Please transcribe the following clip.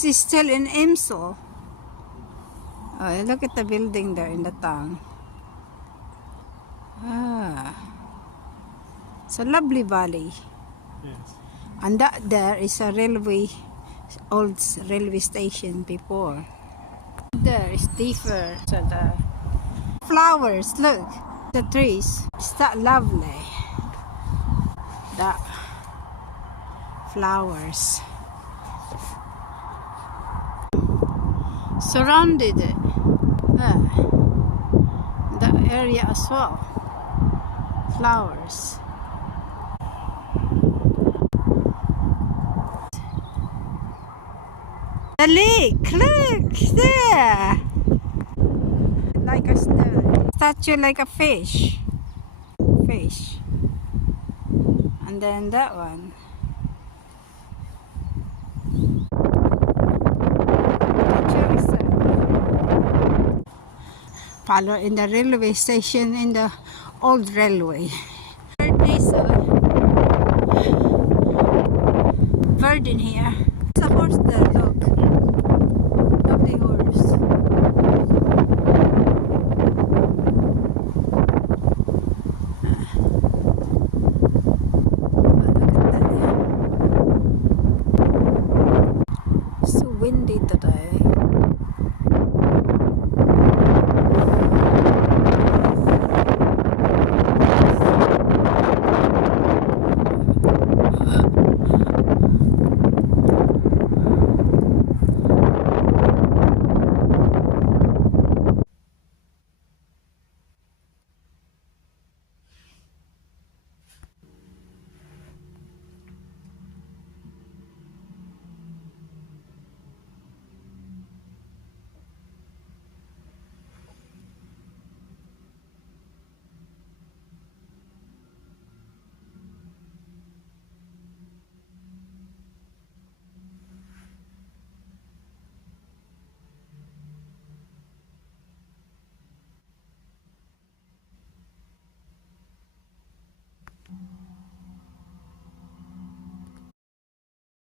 This is still in Elmsall. Oh, look at the building there in the town. Ah, it's a lovely valley. Yes. And that there is a railway, old railway station before. There is deeper. So the flowers, look, the trees. It's that lovely. The flowers surrounded it. That area as well. Flowers. The lake, look there. Like a statue, like a fish. Fish. And then that one. Follow in the railway station in the old railway. There's a bird in here. There's a horse there.